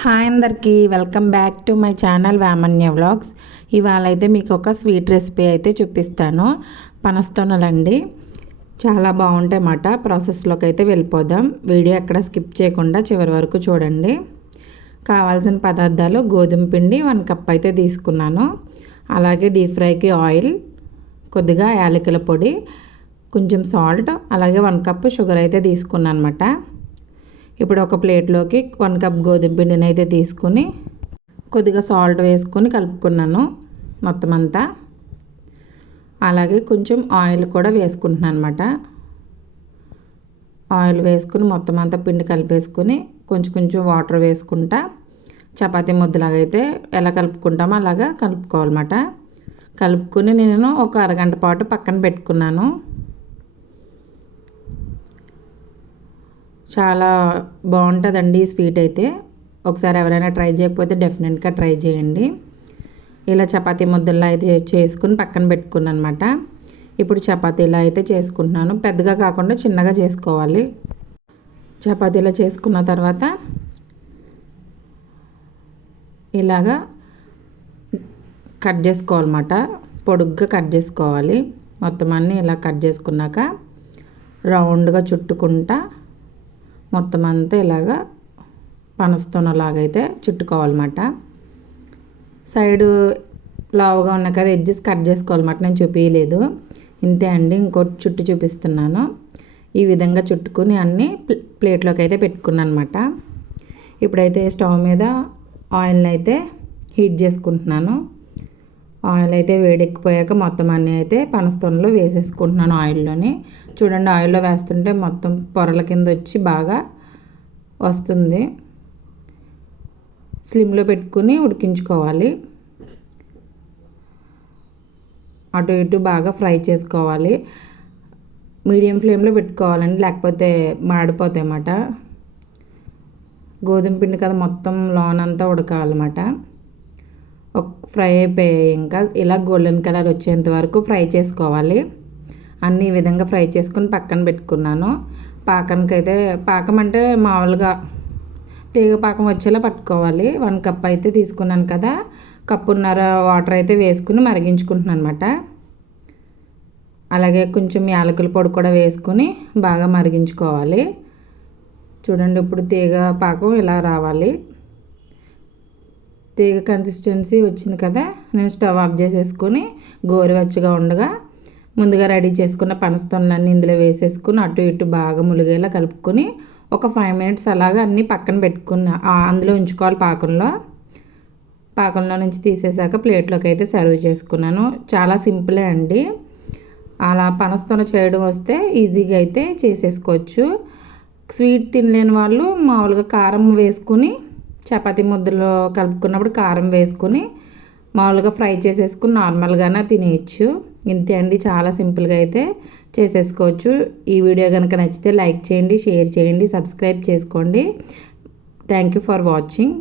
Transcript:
Hi అందరికీ welcome back to my channel Vamanya vlogs. ఇవాళ అయితే మీకు ఒక స్వీట్ రెసిపీ అయితే చూపిస్తాను. పనస్తోనలండి. చాలా బాగుంటాయి అన్నమాట ప్రాసెస్లోకి అయితే వెళ్ళిపోదాం. వీడియో ఎక్కడ స్కిప్ చేయకుండా చివరి వరకు చూడండి. కావాల్సిన పదార్థాలు గోధుమ పిండి వన్ కప్ అయితే తీసుకున్నాను. అలాగే డీప్ ఫ్రైకి ఆయిల్ కొద్దిగా యాలకుల పొడి కొంచెం సాల్ట్ అలాగే వన్ కప్ షుగర్ అయితే తీసుకున్నాను అనమాట ఇప్పుడు ఒక ప్లేట్లోకి వన్ కప్ గోధుమ పిండిని అయితే తీసుకుని కొద్దిగా సాల్ట్ వేసుకొని కలుపుకున్నాను మొత్తం అంతా. అలాగే కొంచెం ఆయిల్ కూడా వేసుకుంటున్నాను అనమాట ఆయిల్ వేసుకుని మొత్తం అంతా పిండి కలిపేసుకుని కొంచెం కొంచెం వాటర్ వేసుకుంటా చపాతీ ముద్దలాగా అయితే ఎలా కలుపుకుంటామో అలాగా కలుపుకోవాలన్నమాట. కలుపుకొని నేను ఒక అరగంట పాటు పక్కన పెట్టుకున్నాను. చాలా బాగుంటుందండి ఈ స్వీట్ అయితే. ఒకసారి ఎవరైనా ట్రై చేయకపోతే డెఫినెట్గా ట్రై చేయండి. ఇలా చపాతీ ముద్దల్లో అయితే చేసుకుని పక్కన పెట్టుకున్నాను అనమాట ఇప్పుడు చపాతీలా అయితే చేసుకుంటున్నాను. పెద్దగా కాకుండా చిన్నగా చేసుకోవాలి. చపాతీలా చేసుకున్న తర్వాత ఇలాగా కట్ చేసుకోవాలన్నమాట. పొడుగ్గా కట్ చేసుకోవాలి. మొత్తం అన్నీ ఇలా కట్ చేసుకున్నాక రౌండ్గా చుట్టుకుంటా మొత్తం అంతా ఇలాగా పనస్తోనలాగైతే చుట్టుకోవాలన్నమాట. సైడు లావుగా ఉన్న కదా ఎడ్జెస్ కట్ చేసుకోవాలన్నమాట నేను చూపించలేదు ఇంతే అండి ఇంకోటి చుట్టు చూపిస్తున్నాను. ఈ విధంగా చుట్టుకుని అన్నీ ప్లేట్లోకి అయితే పెట్టుకున్నాను అనమాట ఇప్పుడైతే స్టవ్ మీద ఆయిల్ని అయితే హీట్ చేసుకుంటున్నాను. ఆయిల్ అయితే వేడెక్కిపోయాక మొత్తం అన్నీ అయితే పనస్తోనలో వేసేసుకుంటున్నాను ఆయిల్లోని. చూడండి ఆయిల్లో వేస్తుంటే మొత్తం పొరల కింద వచ్చి బాగా వస్తుంది. స్లిమ్లో పెట్టుకుని ఉడికించుకోవాలి. అటు ఇటు బాగా ఫ్రై చేసుకోవాలి. మీడియం ఫ్లేమ్లో పెట్టుకోవాలండి లేకపోతే మాడిపోతాయి అన్నమాట గోధుమ పిండి కదా మొత్తం లోన్ అంతా ఉడకాలన్నమాట. ఫ్రై అయిపోయాయి ఇంకా ఇలా గోల్డెన్ కలర్ వచ్చేంత వరకు ఫ్రై చేసుకోవాలి. అన్ని విధంగా ఫ్రై చేసుకుని పక్కన పెట్టుకున్నాను. పాకానికి అయితే పాకం అంటే మామూలుగా తీగ పాకం వచ్చేలా పట్టుకోవాలి. వన్ కప్ అయితే తీసుకున్నాను కదా. కప్పున్నర వాటర్ అయితే వేసుకుని మరిగించుకుంటున్నాను అనమాట అలాగే కొంచెం యాలకుల పొడి కూడా వేసుకుని బాగా మరిగించుకోవాలి. చూడండి ఇప్పుడు తీగ పాకం ఇలా రావాలి. తీగ కన్సిస్టెన్సీ వచ్చింది కదా నేను స్టవ్ ఆఫ్ చేసేసుకొని గోరువెచ్చగా ఉండగా ముందుగా రెడీ చేసుకున్న పనస్తొనలన్నీ ఇందులో వేసేసుకుని అటు ఇటు బాగా ములిగేలా కలుపుకొని ఒక ఫైవ్ మినిట్స్ అలాగా అన్నీ పక్కన పెట్టుకున్నా. అందులో ఉంచుకోవాలి పాకంలో. పాకంలో నుంచి తీసేసాక ప్లేట్లోకి అయితే సర్వ్ చేసుకున్నాను. చాలా సింపులే అండి. అలా పనస్తోన చేయడం వస్తే ఈజీగా అయితే చేసేసుకోవచ్చు. స్వీట్ తినలేని వాళ్ళు మామూలుగా కారం వేసుకుని చపాతి ముద్దలో కలుపుకున్నప్పుడు కారం వేసుకొని మామూలుగా ఫ్రై చేసేసుకుని నార్మల్గానే తినేయచ్చు. ఇంతే అండి చాలా సింపుల్గా అయితే చేసేసుకోవచ్చు. ఈ వీడియో కనుక నచ్చితే లైక్ చేయండి షేర్ చేయండి సబ్స్క్రైబ్ చేసుకోండి. Thank you for watching.